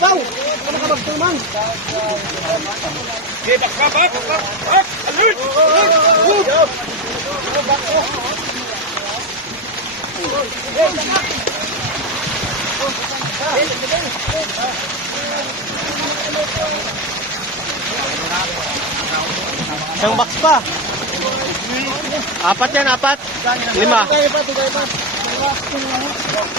bang! Talangan na lang. Okay, back, back, back, back, back. Alert! Isang box pa. Apat yan, apat. Lima. 哥给你来点土豆